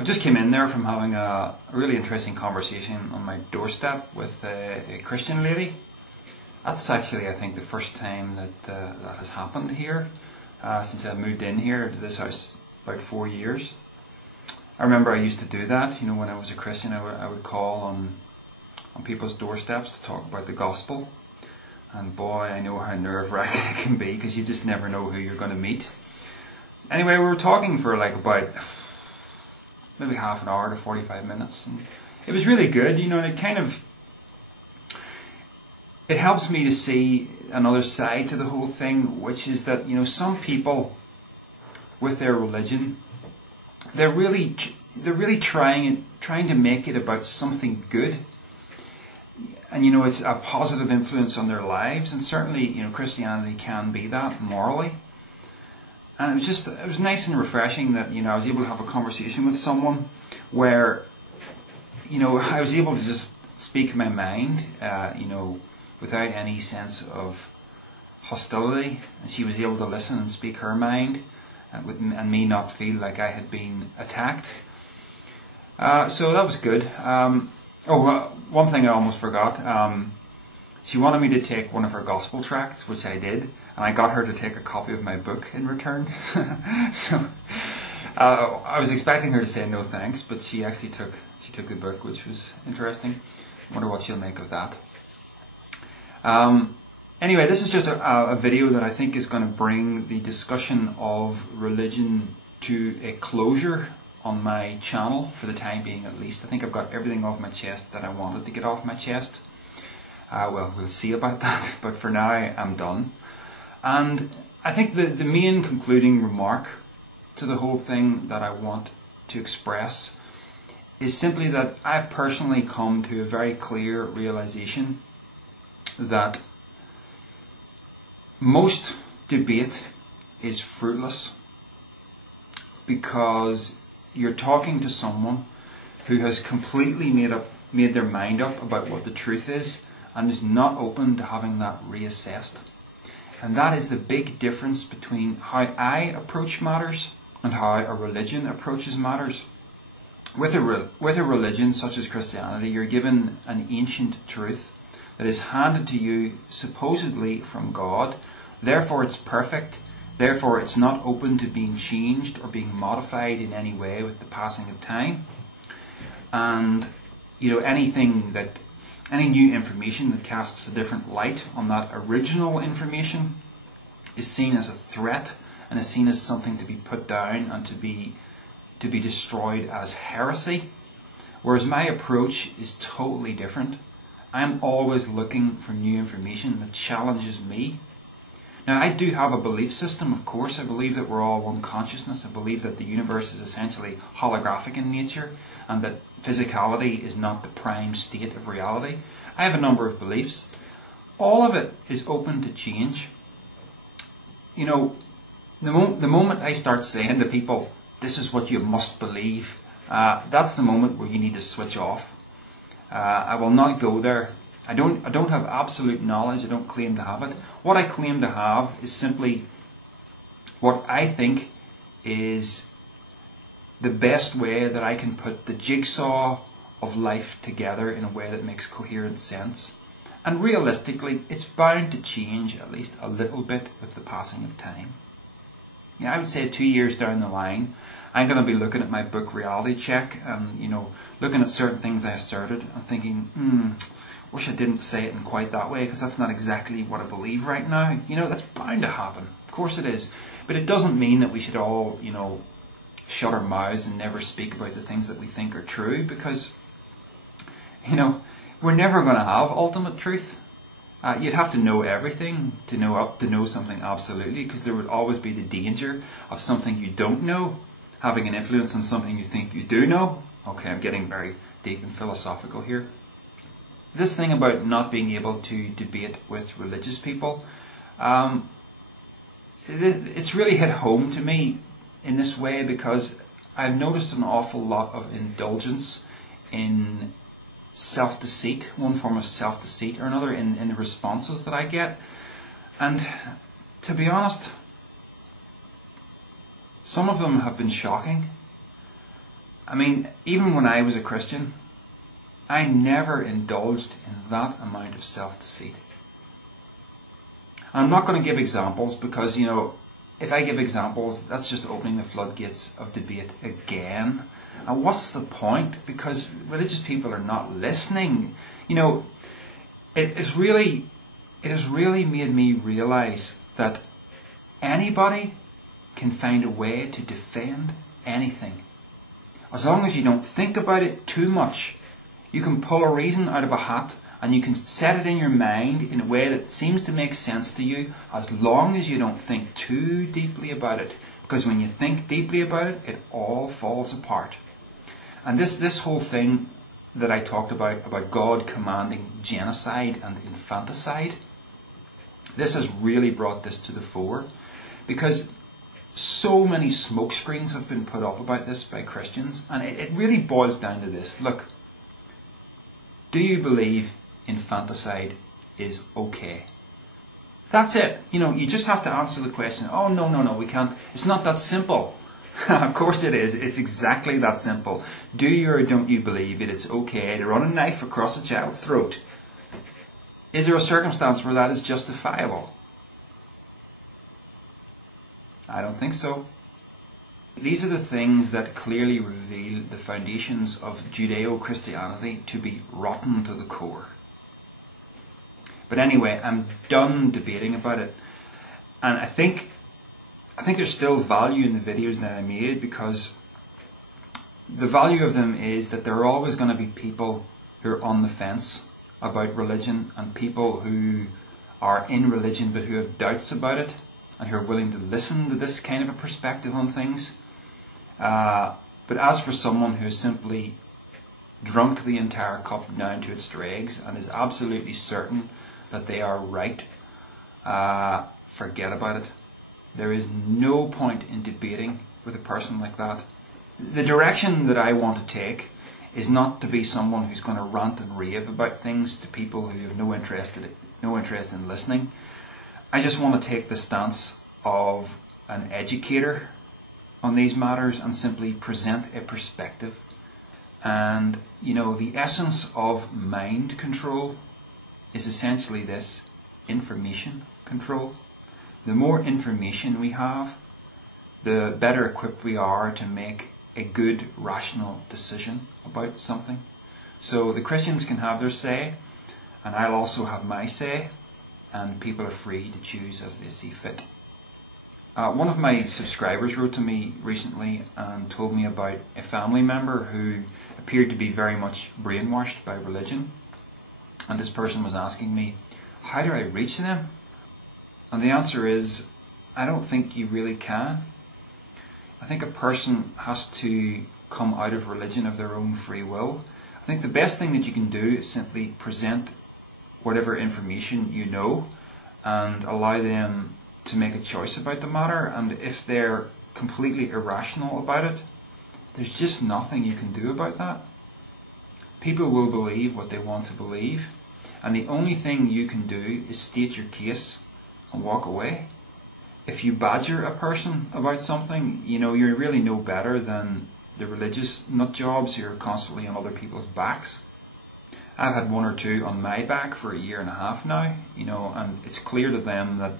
I've just came in there from having a really interesting conversation on my doorstep with a Christian lady. That's actually, I think, the first time that that has happened here since I moved in here to this house about 4 years. I remember I used to do that, you know, when I was a Christian. I would call on people's doorsteps to talk about the gospel. And boy, I know how nerve-wracking it can be, because you just never know who you're going to meet. Anyway, we were talking for like about maybe half an hour to 45 minutes. And it was really good, you know, and it helps me to see another side to the whole thing, which is that, you know, some people with their religion, they're really trying to make it about something good. And, you know, it's a positive influence on their lives, and certainly, you know, Christianity can be that morally. And it was nice and refreshing that, you know, I was able to have a conversation with someone where, you know, I was able to just speak my mind, you know, without any sense of hostility, and she was able to listen and speak her mind, and me not feel like I had been attacked. So that was good. One thing I almost forgot. She wanted me to take one of her gospel tracts, which I did, and I got her to take a copy of my book in return. So I was expecting her to say no thanks, but she actually took the book, which was interesting. I wonder what she'll make of that. Anyway, this is just a video that I think is going to bring the discussion of religion to a closure on my channel, for the time being at least. I think I've got everything off my chest that I wanted to get off my chest. Well, we'll see about that, but for now I'm done. And I think the main concluding remark to the whole thing that I want to express is simply that I've personally come to a very clear realization that most debate is fruitless, because you're talking to someone who has completely made their mind up about what the truth is, and is not open to having that reassessed. And that is the big difference between how I approach matters and how a religion approaches matters. With a religion such as Christianity, you're given an ancient truth that is handed to you supposedly from God. Therefore it's perfect. Therefore it's not open to being changed or being modified in any way with the passing of time. And, you know, any new information that casts a different light on that original information is seen as a threat, and is seen as something to be put down and to be destroyed as heresy. Whereas my approach is totally different. I'm always looking for new information that challenges me. Now, I do have a belief system, of course. I believe that we're all one consciousness. I believe that the universe is essentially holographic in nature, and that physicality is not the prime state of reality. I have a number of beliefs. All of it is open to change. You know, the moment I start saying to people, this is what you must believe, that's the moment where you need to switch off. I will not go there. I don't have absolute knowledge. I don't claim to have it. What I claim to have is simply what I think is the best way that I can put the jigsaw of life together in a way that makes coherent sense. And realistically, it's bound to change at least a little bit with the passing of time. Yeah, I would say 2 years down the line, I'm going to be looking at my book Reality Check, and, you know, looking at certain things I asserted and thinking, wish I didn't say it in quite that way, because that's not exactly what I believe right now. You know, that's bound to happen. Of course it is. But it doesn't mean that we should all, you know, shut our mouths and never speak about the things that we think are true, because, you know, we're never going to have ultimate truth. You'd have to know everything to know something absolutely, because there would always be the danger of something you don't know having an influence on something you think you do know. Okay, I'm getting very deep and philosophical here. This thing about not being able to debate with religious people, it's really hit home to me in this way, because I've noticed an awful lot of indulgence in self-deceit, one form of self-deceit or another, in the responses that I get. And to be honest, some of them have been shocking. I mean, even when I was a Christian, I never indulged in that amount of self-deceit. I'm not going to give examples because, if I give examples, that's just opening the floodgates of debate again. And what's the point? Because religious people are not listening. It has really made me realise that anybody can find a way to defend anything. As long as you don't think about it too much, you can pull a reason out of a hat and you can set it in your mind in a way that seems to make sense to you, as long as you don't think too deeply about it. Because when you think deeply about it, it all falls apart. And this whole thing that I talked about God commanding genocide and infanticide, this has really brought this to the fore, because so many smokescreens have been put up about this by Christians, and it really boils down to this. Look, do you believe infanticide is okay? That's it. You just have to answer the question. Oh, no, we can't. It's not that simple. Of course it is. It's exactly that simple. Do you or don't you believe it's okay to run a knife across a child's throat? Is there a circumstance where that is justifiable? I don't think so. These are the things that clearly reveal the foundations of Judeo-Christianity to be rotten to the core. But anyway, I'm done debating about it. And I think there's still value in the videos that I made, because the value of them is that there are always going to be people who are on the fence about religion, and people who are in religion but who have doubts about it, and who are willing to listen to this kind of a perspective on things. But as for someone who has simply drunk the entire cup down to its dregs and is absolutely certain that they are right, forget about it. There is no point in debating with a person like that. The direction that I want to take is not to be someone who's going to rant and rave about things to people who have no interest in listening. I just want to take the stance of an educator on these matters and simply present a perspective. And, the essence of mind control is essentially this: information control. The more information we have, the better equipped we are to make a good, rational decision about something. So the Christians can have their say, and I'll also have my say, and people are free to choose as they see fit. One of my subscribers wrote to me recently and told me about a family member who appeared to be very much brainwashed by religion. And this person was asking me, how do I reach them? And the answer is, I don't think you really can. I think a person has to come out of religion of their own free will. I think the best thing that you can do is simply present whatever information you know and allow them to make a choice about the matter. And if they're completely irrational about it, there's just nothing you can do about that. People will believe what they want to believe, and the only thing you can do is state your case and walk away. If you badger a person about something, you're really no better than the religious nutjobs who are constantly on other people's backs. I've had one or two on my back for 1.5 years now, and it's clear to them that,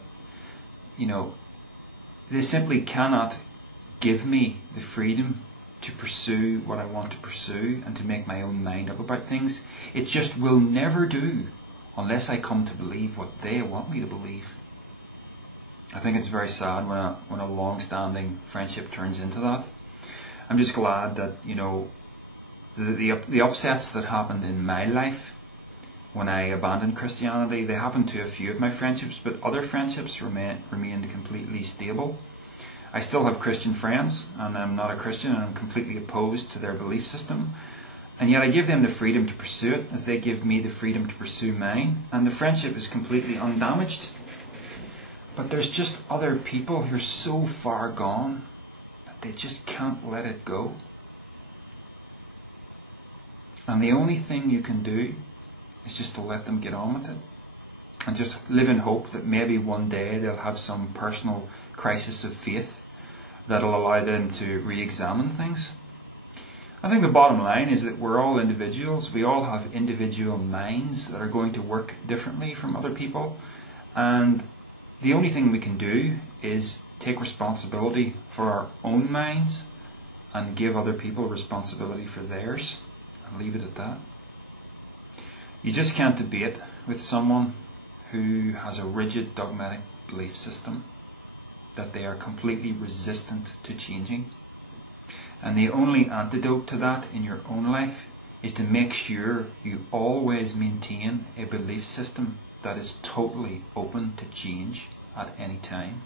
they simply cannot give me the freedom to pursue what I want to pursue and to make my own mind up about things. It just will never do unless I come to believe what they want me to believe. I think it's very sad when a long-standing friendship turns into that. I'm just glad that, the upsets that happened in my life when I abandoned Christianity, they happened to a few of my friendships, but other friendships remained completely stable. I still have Christian friends, and I'm not a Christian, and I'm completely opposed to their belief system. And yet I give them the freedom to pursue it, as they give me the freedom to pursue mine, and the friendship is completely undamaged. But there's just other people who are so far gone that they just can't let it go. And the only thing you can do is just to let them get on with it. And just live in hope that maybe one day they'll have some personal crisis of faith that'll allow them to re-examine things. I think the bottom line is that we're all individuals. We all have individual minds that are going to work differently from other people. And the only thing we can do is take responsibility for our own minds and give other people responsibility for theirs, and leave it at that. You just can't debate with someone who has a rigid dogmatic belief system that they are completely resistant to changing. And the only antidote to that in your own life is to make sure you always maintain a belief system that is totally open to change at any time.